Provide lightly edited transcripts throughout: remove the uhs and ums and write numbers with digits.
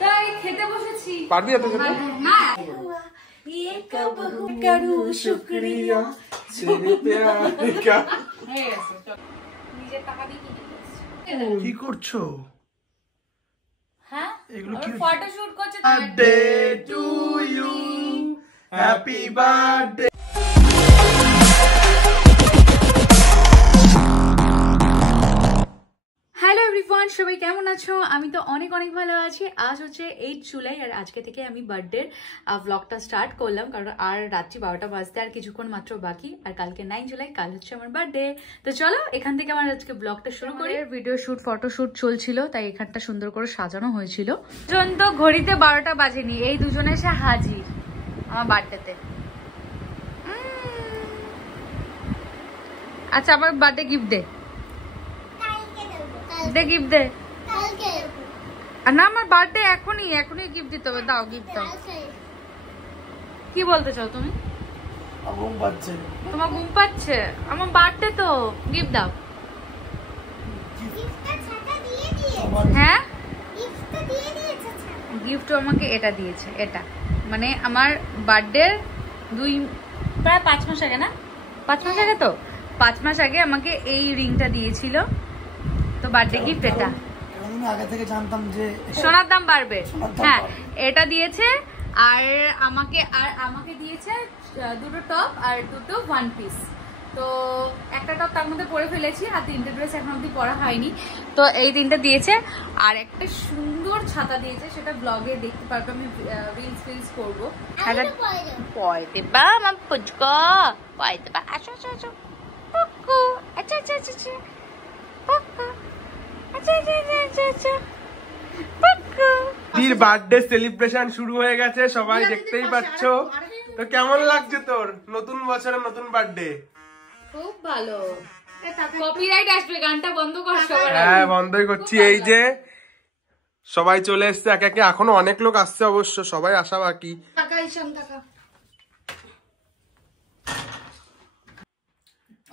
তাই খেতে বসেছি। পারবি এত খেতে? না শুকরিয়া ছেড়ে প্যার কা। নিজের টাকা দিয়ে কি করছো? হ্যাঁ এগুলো কি? ফটোশুট করছে। Birthday to you, happy birthday. Hello everyone, সবাই কেমন আছো? আমি তো অনেক ভালো আছি। আজ হচ্ছে 8 জুলাই আর আজকে থেকে আমি বার্থডের ব্লগটা স্টার্ট করলাম, কারণ আর রাত্রি 12টা বাজতে আর কিছুক্ষণ মাত্র বাকি। আর কালকে 9 জুলাই, কাল হচ্ছে আমার বার্থডে। তো চলো এখান থেকে আমার আজকে ব্লগটা শুরু করি। ভিডিও শুট ফটোশুট চলছিল, তাই এখানটা সুন্দর করে সাজানো হয়েছিল। পর্যন্ত ঘড়িতে 12টা বাজেনি, এই দুজনে এসে হাজির আমার বার্থডেতে। আচ্ছা আমার বার্থডে গিফট দে, গিফট দে। না আমার বার্থডে এখনই গিফট দিতে হবে। দাও গিফট দাও। কি বলতে চাও তুমি? ঘুম পাচ্ছে। তোমার ঘুম পাচ্ছে? আমার বার্থডে তো, গিফট দাও। হ্যাঁ গিফট আমাকে এটা দিয়েছে, এটা মানে আমার বার্থডে প্রায় 5 মাস আগে, না 5 মাস আগে, তো 5 মাস আগে আমাকে এই রিংটা দিয়েছিল। তো বার্থডে গিফট এটা। আগে থেকে জানতাম যে সোনার দাম বাড়বে। হ্যাঁ এটা দিয়েছে। আর আমাকে দিয়েছে দুটো টপ আর দুটো ওয়ান পিস। তো একটা টপ তার মধ্যে পরে ফেলেছি, আর 3টে ড্রেস এখন অব্দি পরা হয়নি। তো এই 3টা দিয়েছে। আর একটা সুন্দর ছাতা দিয়েছে, সেটা ব্লগে দেখতে পারবো, আমি রিলস করবো। পয়তে বা আমার পুচকো, পয়তে বা। আসো আসো আসো। আচ্ছা আচ্ছা আচ্ছা আচ্ছা। বার্থডে সেলিব্রেশন শুরু হয়ে গেছে, সবাই দেখতেই পাচ্ছ। তো কেমন লাগছে তোর নতুন বছরের নতুন বার্থডে? খুব ভালো। কপিরাইট আসবে, গানটা বন্ধ কর সবাই। হ্যাঁ বন্ধই করছি। এই যে সবাই চলে এসছে একে একে, এখনো অনেক লোক আসছে অবশ্য, সবাই আসা বাকি।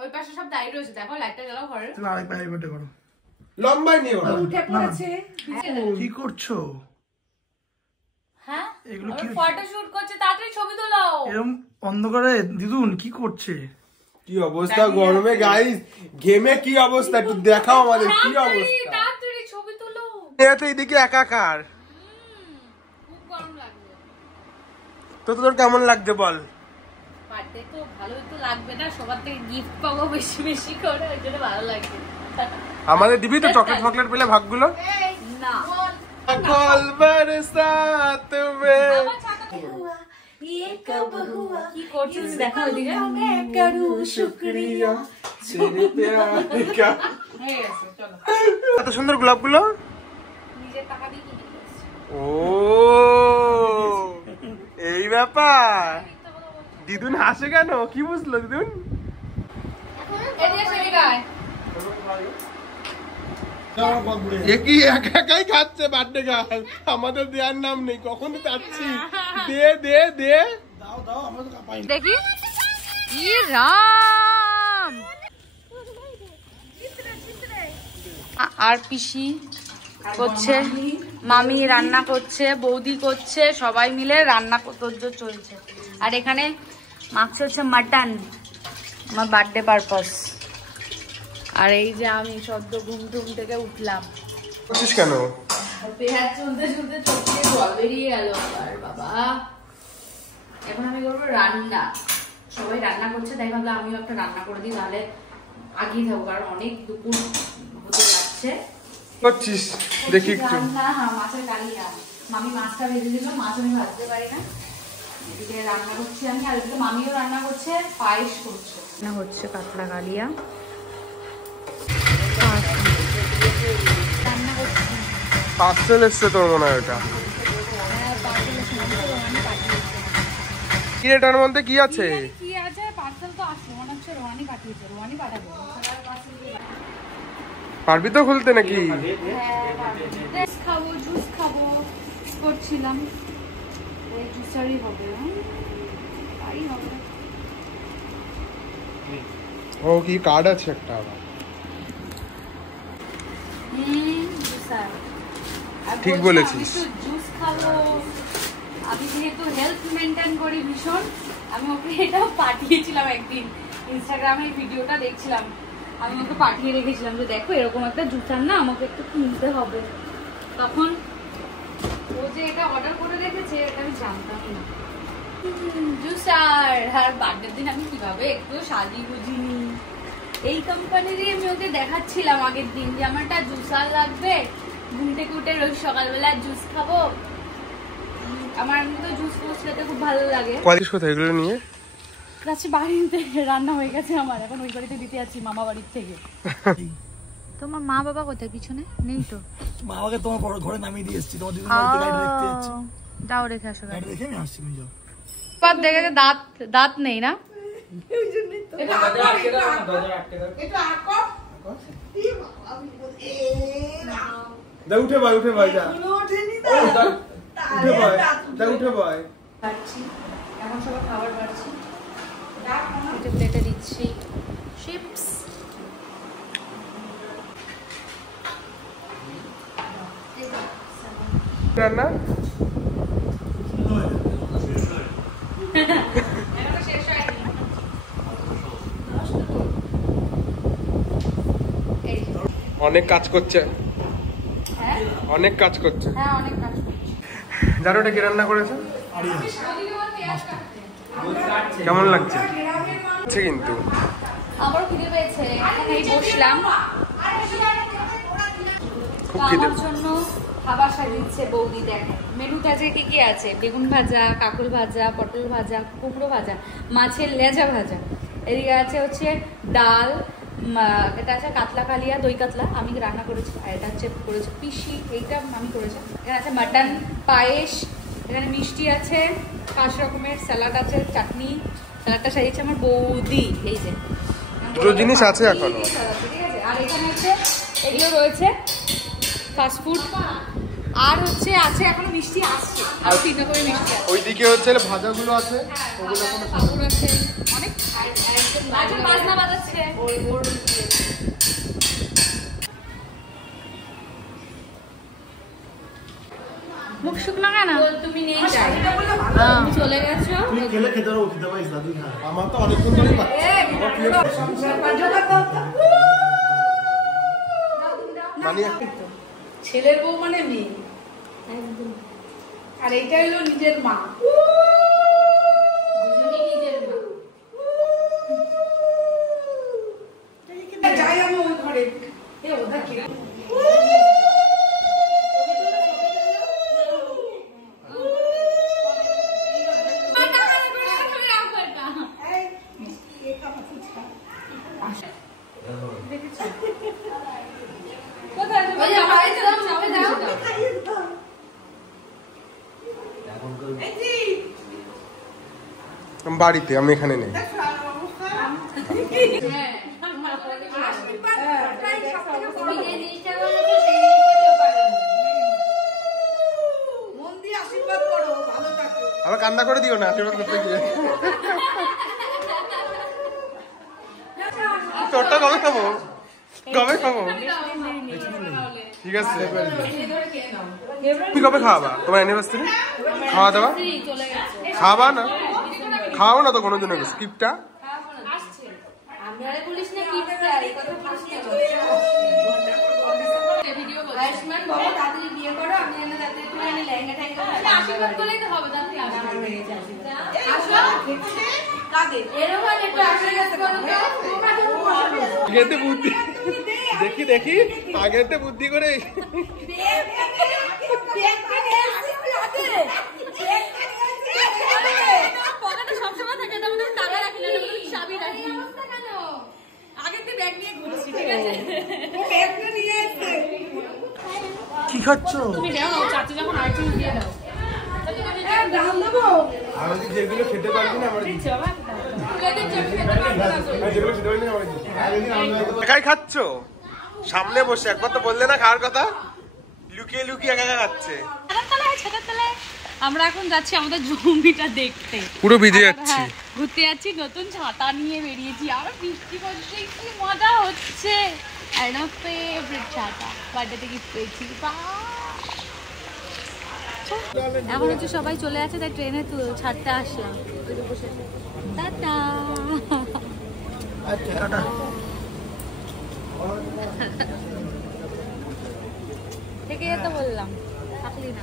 ওই পাশে সব দাঁড়িয়ে রয়েছে, দেখো লাইটটা জ্বালাও ঘরে। তুমি আরেক পায়ে বটে করো। লম্বাই নিও না। উঠে পড়েছে। কি করছো? হ্যাঁ এগুলো কি? ফটোশুট করছে, তাড়াতাড়ি ছবি তোলো। এরকম অন্ধকারে দিদুন কি করছে? কি অবস্থা গরমে গাইস, ঘেমে কি অবস্থা একটু দেখাও আমাদের, কি অবস্থা। তাড়াতাড়ি ছবি তোলো। এতে এদিকে একাকার। খুব গরম লাগবে। তো তোর কেমন লাগছে বল? বার্থডে তো ভালোই তো লাগবে না, সবার থেকে গিফট পাবো বেশি বেশি করে, ওই জন্য ভালো লাগবে। আমাদের দিবি তো চকলেট ফকলেট পেলে ভাগগুলো? না কল বরসাত মে কি করছিস দেখো ওইদিকে। শুকরিয়া ছেড়ে প্যার কা। হয়ে গেছে, চলো। এত সুন্দর গোলাপগুলো নিজের টাকা দিয়ে কিনে নিয়েছি। ও এই ব্যাপার। দিদুন হাসে কেন, কি বুঝলো দিদুন? কি একা একাই খাচ্ছে বার্থডে গার্ল, আমাদের দেওয়ার নাম নেই, কখন চাচ্ছি। দে দে দে দেখি। ই রাম। আর পিসি করছে, মামি রান্না করছে, বৌদি করছে, সবাই মিলে রান্না তোড়জোড় চলছে। আর এখানে মাখছে হচ্ছে মাটন, আমার বার্থডে পারপাস। আর এই যে আমি সদ্য ঘুম টুম থেকে উঠলাম। করছিস কেন? পেঁয়াজ চলতে চলতে চোখ থেকে জল বেরিয়ে গেল আবার বাবা। এখন আমি করবো রান্না, সবাই রান্না করছে, তাই ভাবলাম আমিও একটা রান্না করে দিই, নাহলে আগিয়ে যাবো, কারণ অনেক দুপুর হতে যাচ্ছে। করছিস দেখি একটু। রান্না, হ্যাঁ মাছের কালিয়া। মামি মাছটা ভেজে দিল, মাছ আমি ভাজতে পারি না। এদিকে রান্না করছি আমি, আর এদিকে মামিও রান্না করছে, পায়েস করছে। রান্না হচ্ছে কাতলা কালিয়া। পার্সেল এসছে তোর মনে হয় ওটা? কি এটার মধ্যে কি আছে? কি আছে পার্সেল তো আসলো, মনে হচ্ছে রোহানি পাঠিয়েছে, রোহানি পাঠাবো। পারবি তো খুলতে নাকি? হ্যাঁ খাবো, জুস খাবো করছিলাম, এই জুসারই হবে। তাই হবে। ও কি কার্ড আছে একটা আবার। ঠিক বলেছিস। জুস খাবো, আমি যেহেতু হেলথ মেনটেন করি ভীষণ, আমি ওকে এটাও পাঠিয়েছিলাম একদিন, ইনস্টাগ্রামে ভিডিওটা দেখছিলাম, আমি ওকে পাঠিয়ে রেখেছিলাম যে দেখো এরকম একটা জুসার না আমাকে একটু কিনতে হবে। তখন ও যে এটা অর্ডার করে রেখেছে এটা আমি জানতামই না। জুসার আর বার্থডের দিন আমি কিভাবে একটু সাজি বুঝিনি, এই কোম্পানিরই আমি ওকে দেখাচ্ছিলাম আগের দিন যে আমার একটা জুসার লাগবে, ঘুম থেকে উঠে রোজ সকালবেলা জুস খাবো, আমার এমনি তো জুস ফুস খেতে খুব ভালো লাগে। কোথায় এগুলো নিয়ে যাচ্ছি বাড়িতে, রান্না হয়ে গেছে আমার, এখন ওই বাড়িতে দিতে যাচ্ছি মামা বাড়ির থেকে। তোমার মা বাবা কোথায়? পিছনে নেই তো? মা আমাকে তোমার ঘরে নামিয়ে দিয়ে এসেছি, তোমার দিদির বাড়িতে গাড়ি দেখতে যাচ্ছি। যাও রেখে আসো, গাড়ি দেখে আমি আসছি, তুমি যাও। পর দেখে দাঁত দাঁত নেই না, উঠে ভাই উঠে ভাই যা উঠে ভাই যা উঠে ভাই। এখন সবাই খাবার পাচ্ছি, এটা প্লেটে দিচ্ছি চিপস। রান্না অনেক কাজ করছে, অনেক কাজ করছে। হ্যাঁ অনেক কাজ করছি। জানো এটা কি রান্না করেছে? কেমন লাগছে? কিন্তু আমারও খিদে পেয়েছে, এখন এই বসলাম, খুব খিদে। আমার জন্য খাবার সাজিয়েছে বৌদি। দেখো মেনুতে আছে কি কি আছে, বেগুন ভাজা, কাকুল ভাজা, পটল ভাজা, কুমড়ো ভাজা, মাছের লেজা ভাজা, এদিকে আছে হচ্ছে ডাল, এটা আছে কাতলা কালিয়া, দই কাতলা আমি রান্না করেছি, আর এটা হচ্ছে করেছে পিসি, এইটা আমি করেছি। এখানে আছে মাটন পায়েস, এখানে মিষ্টি আছে, 5 রকমের স্যালাড আছে, চাটনি, স্যালাডটা সাজিয়েছে আমার বৌদি। এই যে দুটো জিনিস আছে এখনো, ঠিক আছে। আর এখানে হচ্ছে এগুলো রয়েছে ফাস্টফুড, আর হচ্ছে আছে এখনো মিষ্টি আসছে, আর 3 রকমের মিষ্টি আছে। ওইদিকে হচ্ছে ভাজাগুলো আছে, ওগুলো এখনো পাপড় আছে অনেক, একজন বাজনা বাজাচ্ছে। মুখ শুকনো কেন? তুমি নেই চাই, তুমি চলে গেছো। তুমি খেলে খেতে পারো, খেতে পারিস দাদি খা। আমার তো অনেকক্ষণ ধরেই মানে ছেলের বউ মানে মেয়ে, আর এইটা হলো নিজের মা। দুজনেই নিজের মা। যাই আমি ওই ঘরে, এ ওটা কি বাড়িতে, আমি এখানে নেই। আবার কান্না করে দিও না আশীর্বাদ করতে গিয়ে। তোরটা কবে খাবো, কবে খাবো? ঠিক আছে, তুমি কবে খাওয়াবা? তোমার অ্যানিভার্সারি খাওয়া দাওয়া খাওয়াবা না? খাওয়াও না তো কোনো জন্য স্কিপটা। বুদ্ধি দেখি দেখি আগেতে বুদ্ধি করে কি খাচ্ছ? যেগুলো খেতে পারবি না আমার একাই খাচ্ছ সামনে বসে, একবার তো বললে না খাওয়ার কথা, লুকিয়ে লুকিয়ে একা একা খাচ্ছে। আমরা এখন যাচ্ছি আমাদের জমিটা দেখতে, পুরো ভিজে যাচ্ছি, ঘুরতে যাচ্ছি, নতুন ছাতা নিয়ে বেরিয়েছি, আর বৃষ্টি করছে, কি মজা হচ্ছে। একদম ফেভারিট ছাতা, বার্থডেতে গিফট পেয়েছি। দেখো এখন হচ্ছে সবাই চলে আছে, তাই ট্রেনে ছাড়তে আসলাম। টাটা। থেকে যেতে বললাম, থাকলি না।